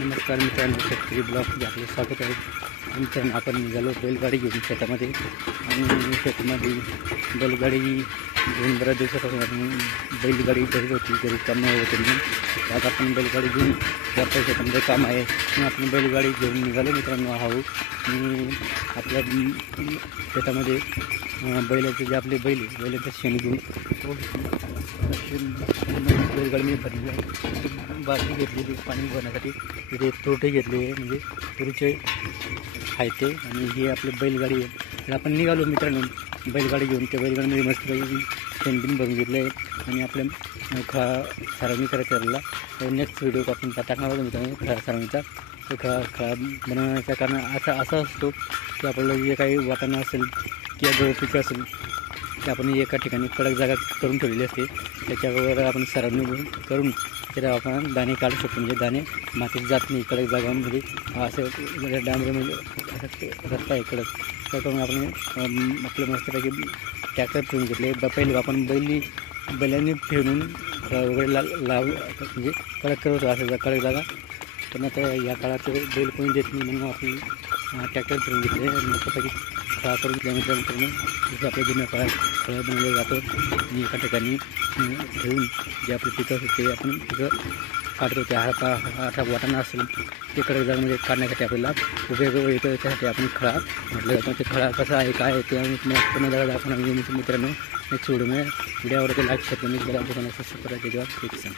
नमस्कार मित्रांनो, शेतकरी ब्लॉगमध्ये आपलं स्वागत आहे. मित्रांनो, आपण निघालो बैलगाडी घेऊन शेतामध्ये. आणि शेतामध्ये बैलगाडी घेऊन बऱ्याच दिवसापासून आपण बैलगाडी घरीच होती, घरी काम होते म्हणून आज आपण बैलगाडी घेऊन आपल्या शेतामध्ये काम आहे म्हणून आपण बैलगाडी घेऊन निघालो मित्रांनो आहोत. आणि आपल्या शेतामध्ये बैलाचे जे आपले बैलाचं शेण घेऊन बैलगाडी भरली आहे. बाटली घेतलेली पाणी भरण्यासाठी, तिथे तोटे घेतले म्हणजे तुरीचे आहे ते. आणि ही आपली बैलगाडी आहे. तर आपण निघालो मित्रांनो बैलगाडी घेऊन. त्या बैलगाडीमध्ये मस्तपैकी शेणबिन भरून घेतलं आहे आणि आपल्या सारवणी करायचं ठरला. नेक्स्ट व्हिडिओ आपण टाकणार होतो मित्रांनो सारवणीचा. खळा बनवण्याचं कारण असा असतो की आपल्याला जे काही वाटाणा असेल किंवा गहू पिकं असेल ते आपण एका ठिकाणी कडक जागा करून ठेवलेली असते. त्याच्यावर आपण सारवणी करून त्याला आपण दाणे काढू शकतो. म्हणजे दाणे मातीत जात नाही कडक जागांमध्ये. असं डांबरीमध्ये असं रस्ता आहे कडक. तर करून आपण आपलं मस्तपैकी ट्रॅक्टर फिरून घेतले. पहिले आपण बैलांनी फिरून वगैरे लाव म्हणजे कडक करत असं कडक जागा. पण आता या काळात बैल कोणी देत नाही म्हणून आपण ट्रॅक्टर फिरून घेतले. मस्तपैकी खळा करून घेतल्यानंतर मित्रांनो जसं आपल्या जुन्या काळात खळा बनवलं जातं आणि एका ठिकाणी ठेवून जे आपले पिकं असतं ते आपण पिकं काढतो. त्या हा वाटाणा असेल ते कडक जागेमध्ये काढण्यासाठी आपल्याला उपयोग येतो. त्यासाठी आपण खळा म्हटलं जातं. ते खळा कसा आहे काय आहे ते आम्ही तुम्हाला पूर्ण जागा दाखवणार मित्रांनो. नेक्स्ट व्हिडिओवरती लाईक शेअर करून सबस्क्राईब करायचं.